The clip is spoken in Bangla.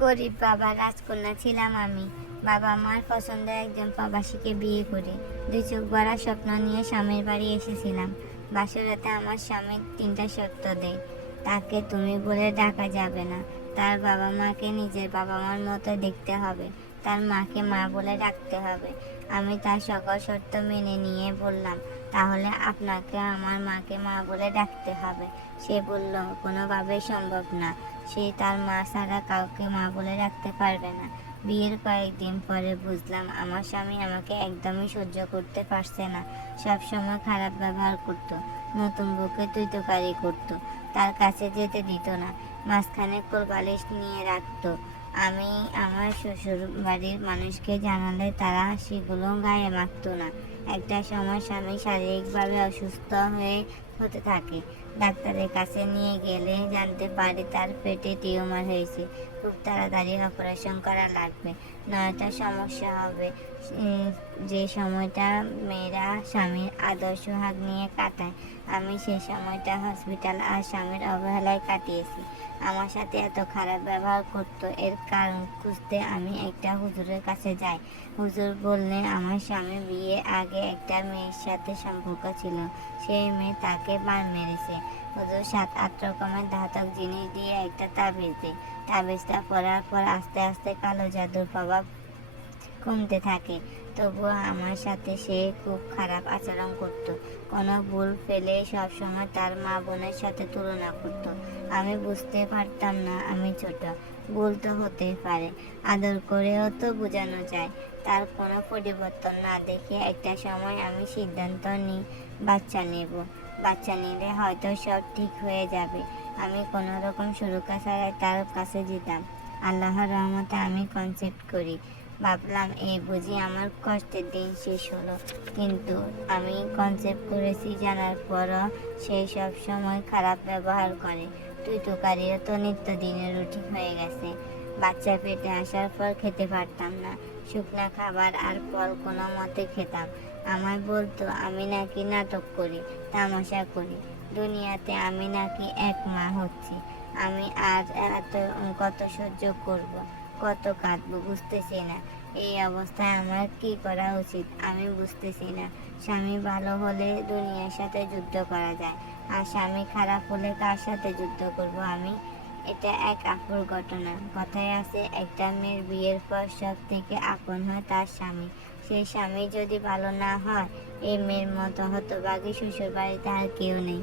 গরিব বাবা রাজকন্যা ছিলাম আমি। বাবা মার পছন্দের একজন প্রবাসীকে বিয়ে করে দুই চোখ ভরা স্বপ্ন নিয়ে স্বামীর বাড়ি এসেছিলাম। বাসরাতে আমার স্বামী তিনটা শর্ত দেয়। তাকে তুমি বলে ডাকা যাবে না। তার বাবা মাকে নিজের বাবা মার মতো দেখতে হবে। তার মাকে মা বলে ডাকতে হবে। আমি তার সকল শর্ত মেনে নিয়ে বললাম তাহলে আপনাকে আমার মাকে মা বলে ডাকতে হবে। সে বলল, কোনোভাবেই সম্ভব না। সে তার মা ছাড়া কাউকে মা বলে রাখতে পারবে না। বিয়ের কয়েকদিন পরে বুঝলাম, আমার স্বামী আমাকে একদমই সহ্য করতে পারছে না। সব সময় খারাপ ব্যবহার করত। নতুন বউকে তুইতকারি করত। তার কাছে যেতে দিত না। মাঝখানে কোলবালিশ নিয়ে রাখতো। আমি আমার শ্বশুর বাড়ির মানুষকে জানালে তারা সেগুলো গায়ে মাখত না। একটা সময় স্বামী শারীরিকভাবে অসুস্থ হয়ে হতে থাকে। ডাক্তারের কাছে নিয়ে গেলে জানতে পারি তার পেটে টিউমার হয়েছে। খুব তাড়াতাড়ি অপারেশন করা লাগবে। নয়তো সমস্যা হবে। যে সময়টা মেয়েরা স্বামীর আদর্শ হাত নিয়ে কাটায়, আমি সেই সময়টা হসপিটাল আর স্বামীর অবহেলায় কাটিয়েছি। আমার সাথে এত খারাপ ব্যবহার করতো, এর কারণ খুঁজতে আমি একটা হুজুরের কাছে যাই। হুজুর বললে, আমার স্বামী বিয়ে আগে একটা মেয়ের সাথে সম্পর্ক ছিল। সেই মেয়ে তাকে বান মেরেছে। হুজুর, সাত আট রকমের ধাতব জিনিস দিয়ে একটা তাবিজ দিই। তাবিজটা পরার পর আস্তে আস্তে কালো জাদুর প্রভাব কমতে থাকে। তবুও আমার সাথে সে খুব খারাপ আচরণ করত। কোনো ভুল ফেলে সবসময় তার মা বোনের সাথে তুলনা করত। আমি বুঝতে পারতাম না আমি ছোট। ভুল তো হতেই পারে। আদর করেও তো বোঝানো যায়। তার কোনো পরিবর্তন না দেখে একটা সময় আমি সিদ্ধান্ত নিই বাচ্চা নেব। বাচ্চা নিলে হয়তো সব ঠিক হয়ে যাবে। আমি কোনো রকম সুরক্ষা ছাড়াই তার কাছে যেতাম। আল্লাহর রহমতে আমি কনসেপ্ট করি। ভাবলাম, এই বুঝি আমার কষ্টের দিন শেষ হলো। কিন্তু আমি কনসেপ্ট করেছি জানার পরও সেই সব সময় খারাপ ব্যবহার করে। তুই তো কারিও তো নিত্যদিনের রুটিন হয়ে বাচ্চা পেটে আসার পর খেতে পারতাম না। শুকনা খাবার আর ফল কোনো মতে খেতাম। আমায় বলতো, আমি নাকি নাটক করি, তামাশা করি। দুনিয়াতে আমি নাকি এক মা হচ্ছি। আমি আর এত, কত সহ্য করব, কত কাঁদবো বুঝতেছি না। এই অবস্থায় আমার কি করা উচিত? আমি বুঝতেছি না। স্বামী ভালো হলে দুনিয়ার সাথে যুদ্ধ করা যায়, আর স্বামী খারাপ হলে কার সাথে যুদ্ধ করব আমি? এটা এক আপুর ঘটনা। কথায় আছে, একটা মেয়ের বিয়ের পর সব থেকে আপন হয় তার স্বামী। সেই স্বামী যদি ভালো না হয়, এই মেয়ের মতো হতভাগী শ্বশুর বাড়িতে আর কেউ নেই।